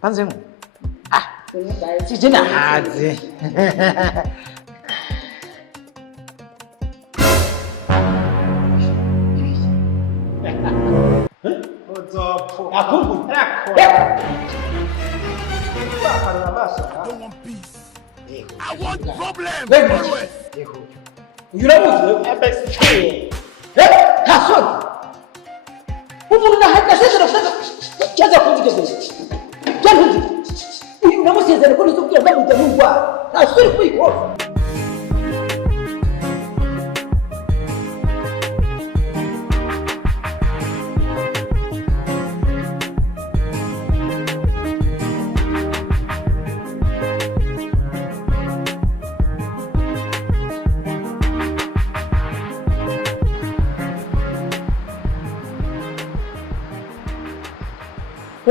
Panzemo. Ah, sijina hazi. Ozopo. Akungu. I want problems. You know what? Hasan. Umuntu nahakasesera cyaza kuzigeze. Cyane. Uyu namusezera ko nizobwira ndamuta n'ubwa. Ntasuri kwikora.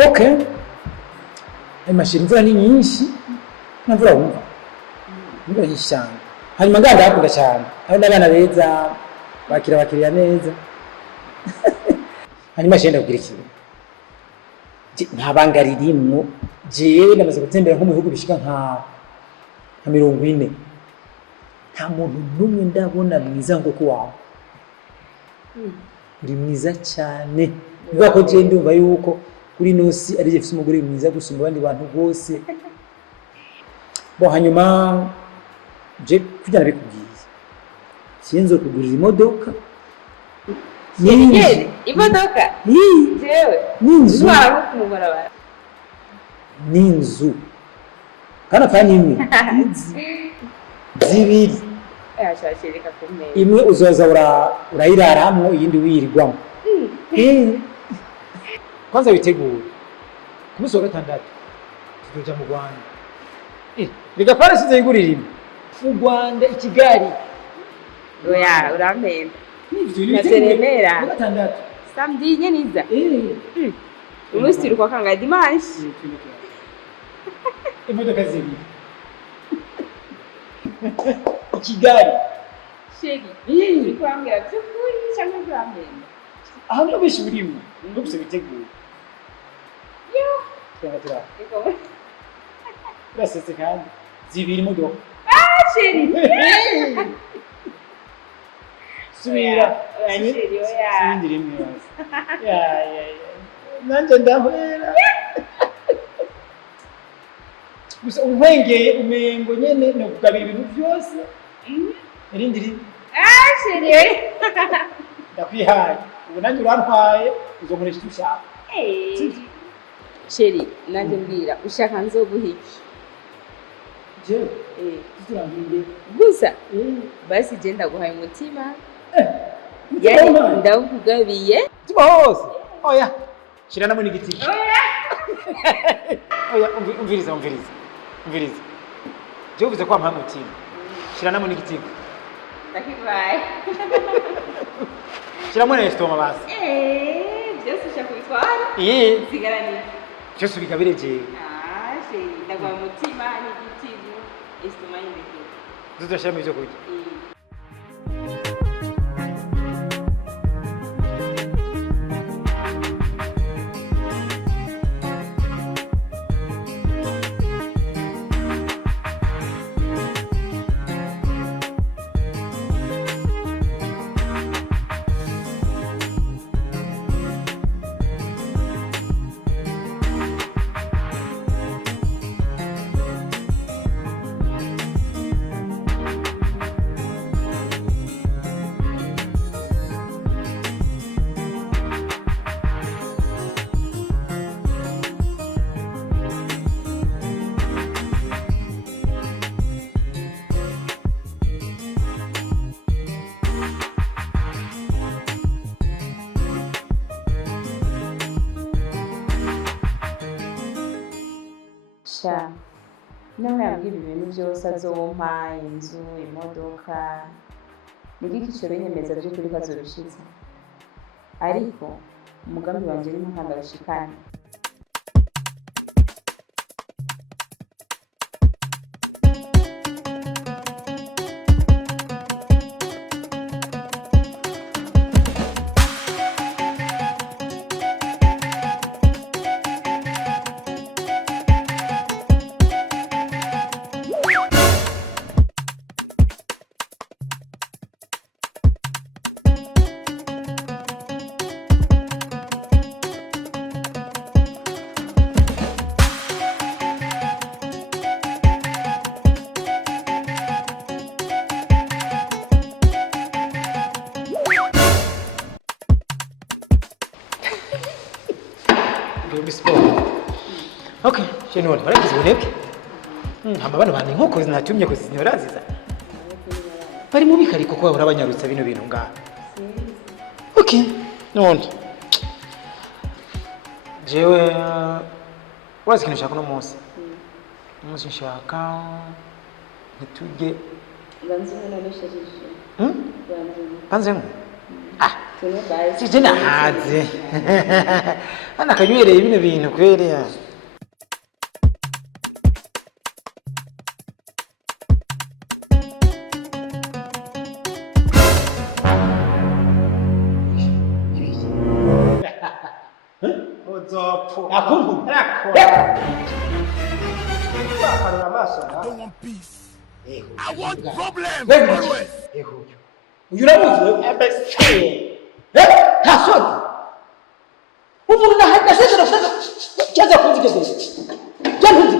Okay. Imashini imvura ni nyinshi. Imvura wumva. Imvura nyinshi cyane. Hanyuma nganda hakunda cyane. Hari n'abana beza bakiriya neza. Hanyuma shenda kugira ikintu. Ntabanga ririmo. Jewe namaze gutembera nko mu bihugu bishika nka 40. Nta muntu numwe ndabona mwiza ngo ko wawe. Uri mwiza cyane. Bivuga ko je ndumva yuko kuri nosi ari je umugore mwiza gusumba abandi bantu bose. Bo hanyuma je kujya nabikubwiye. Sinzo kugurira imodoka. Ni imodoka? Jewe. Ninzu. Waba kumubara bara. Ninzu. Kana fani imwe. Zibiri. Ashashirika kumenya. Imwe uzoza urayiraramwo iyindi wirirwamo. Kwanza witegura. Ku munsi wa gatandatu tuzoja mu Rwanda. Rega pare size yigurira mu Rwanda i Kigali. Oya urampenda. Nateremera. Gatandatu. Samedi nyeniza. Umunsi turi kwa kanga dimanche. Imodoka zibiri. Kigali. Shegi. Uri kwambira byukuri cyangwa urampenda? Aho no bishurimo. Ngo bise bitegura. Tira. Urasetse kandi zibiri imodoka. Sheri. Subira. Sheri oya. Sindiri mwibaza. Ya. Nanje ndahwera. Gusa uwengeye umengo nyene no kugabira ibintu byose. Irindiri. Sheri oya. Ndakwihaye. Ubu nanjye urantwaye uzomuresha ushaka. Sheri, nanje mbwira ushaka nzoguhiki. Je, turangire. Gusa, basi je ndaguhaye umutima. Ndakugabiye. Mutima hose. Oya. Shirana mu nigiti. Oya, umviriza. Je uvuze kwa mpamwe mutima. Shirana mu nigiti. Ndakibaye. Shiramo n'estoma basi. Byose ushaka kubitwara? Sigarani. Cyose ubigabire je. Sheri, ndaguhaye umutima n'igitivu, estoma y'indeke. Tuzashiramo ibyo kurya. Sha, nawe yambwira ibintu byose azompa, inzu, imodoka, nigiki cyo benyemeza byo kuri kazobishiza. Ariko umugambi wanje ni mpaka ndabishikana. Ngiye sport. Okay, shino baragize boneke. Hamba bano bandi nkoko zinatumye ko zinyora ziza. Bari mu bikariko ko bahora banyarutsa bino bintu ngaha. Okay, none. Jewe wazi kintu shaka no munsi. Munsi nshaka nituje Banzengu. Sijina hazi. Ana kanywereye bino bintu kwere ya. Ozopo. Akungu. I don't want peace. I want problems always. Uyuramuzi abese. Hasoni. Umuntu nahagashesha cyaza kunzigeze. Cyantuzi.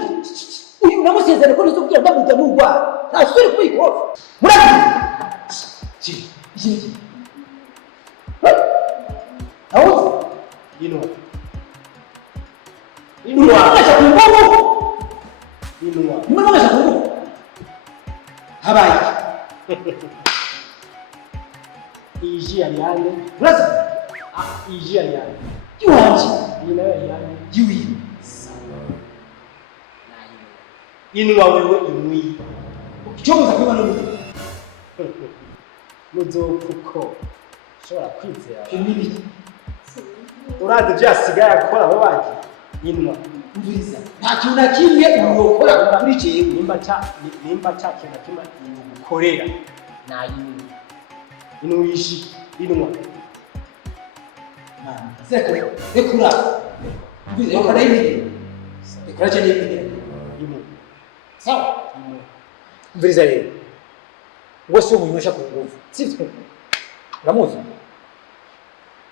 Uyu namusezera ko nizo kugira ndamuta nugwa. Ntasuri kubiko. Murazi. Ji. Awu. Inwa. Unamwasha kungogo. Inwa. Unamwasha kungogo. Habaye. Iji aliane. Murazi. Iji aliane. Yuwanji. Ina aliane. Yuyi. Inwa wewe imwi. Ichomuza kwa nini? Muzopuko. Shobora kwizera. Nibi. Urazi byasigaye akora aho baje. Inwa. Mviriza. Nta kintu na kimwe uyokora kuri jewe. Nimba cha kintu kimwe gukorera. Na yini. Inuishi. Inwa. Seka. Ekura. Mviriza yokora ibi. Ekura cyane ibi. Inwa. Sawa. Mviriza rero. Wose umunyosha ku nguvu. Sivyo? Uramuzi?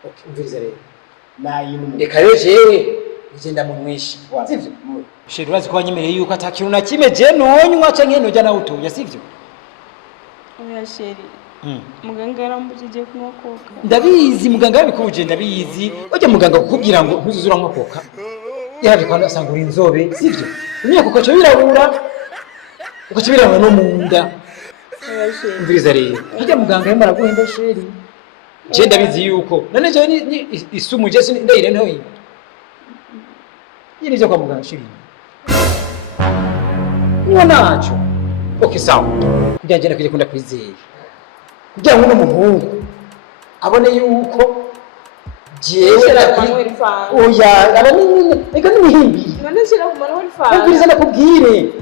Okay, mviriza rero. Na yini. Reka rero jewe ngenda munwishi. Sivyo? Sheri urazi ko wanyemereye yuko atakintu na kimwe je nonywa canke nojya nawe utuya sivyo? Oya sheri. Muganga yarambujije kunkokoka. Ndabizi muganga yabikubuje ndabizi. Ujya muganga kukubwira ngo ntuzuzura nkokoka. Yabikanda asanga uri inzobe sivyo? Umiye kukoca birabura. Ukoca birabura no munda. Oya sheri. Mviriza rero. Ujya muganga yamara guhenda sheri. Je ndabizi yuko. None je ni isumu je ndayire ntoyi. Yiri byo kwa muganga shiri. Niwa nacho. Okay sawa. Kugira ngenda kuje kunda kwizeye. Kugira ngo n'umuhungu abone yuko jewe oya abanini eka n'imihimbi. None shira ku mano uri fa. Ubwiriza nakubwire.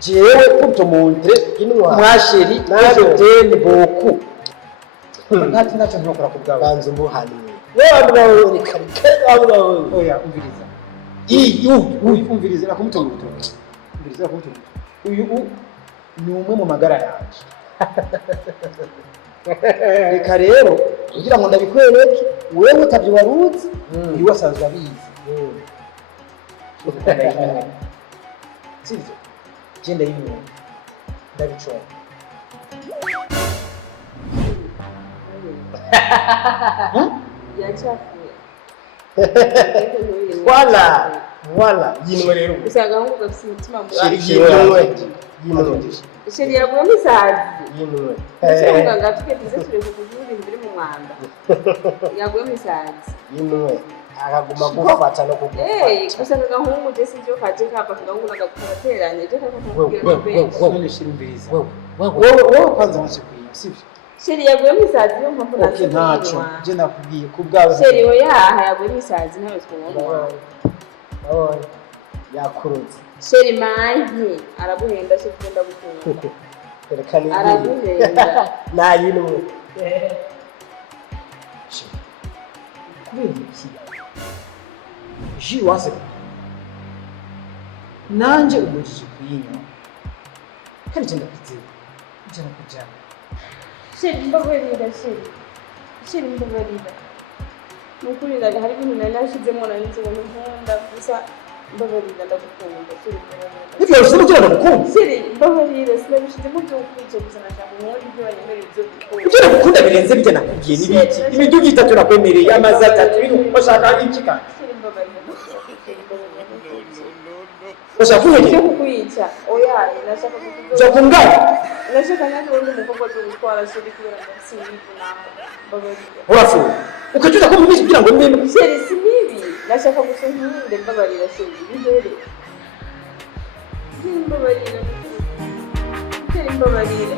Jewe pour montre inwa mwasheri nazo tene boku. Ngati nacho ntokora kubgawe. Banzo muhaniwe. Wewe bawe ni kare Oya ubwiriza. Uyu umviriza nakumutonga ubutonga. Umviriza nakumutonga. Uyu ni umwe mu magara yaje. Reka rero kugira ngo ndabikwereke wewe utavyo waruzi ndi wasanzwe abizi. Sivyo? Genda yimwe. Ndabicoye. Yachafuye. Wala yinwe rero. Usanga ngo gafite umutima Yinwe. Sheri yaguye misazi. Yinwe. Muganga afite tuze tureke kuvura imbere mu mwanda. Yaguye misazi. Yinwe. Akaguma gufata no kugufata. Usanga gahungu je sinjo kaje kapa gahungu nagakuteranye je kakakubwira Wewe shirimbiriza. Wewe kwanza unashikuye sivyo? Sheri yaguye misazi yo mpamvu Okay ntaco. Je nakubwiye kubgawe. Sheri oya yaguye misazi ntawe twumva. Yakuruze. Sheri manyi araguhenda se kugenda gutunga. Terekani. Araguhenda. Na yinwe. Kubera iki? Ji wase. Nanje umujije kuyinywa. Kandi cyenda kwizera. Cyenda kujana. Sheri mbabarira sheri. Sheri mbabarira. Nukuri ndaga hari ibintu nari nashizemo nari nzi ngo nkunda gusa mbabarira ndagukunda sheri mbabarira. Nibyo usimo cyane ndagukunda. Sheri mbabarira sinabishizemo byo kwica gusa nashaka nk'undi byo banyemerera ibyo gukunda. Ibyo nakukunda birenze bijya nakubwiye n'ibiki. Imidugi itatu nakwemereye amazi atatu bashaka iki kandi. Sheri mbabarira. Urashaka kunyica? Cyo kukwica. Oya, nashaka kukuzo. Uzakungana? Nashaka nyako wundi mukobwa cyo gutwara shuri kubera ndasibivu nawe. Babarira. Urafuwe. Ukajuta ko mubizi kugira ngo mbembe. Sheri sinibi. Nashaka gusuhinde mbabarira sheri. Bihere. Mbabarira. Sheri mbabarira.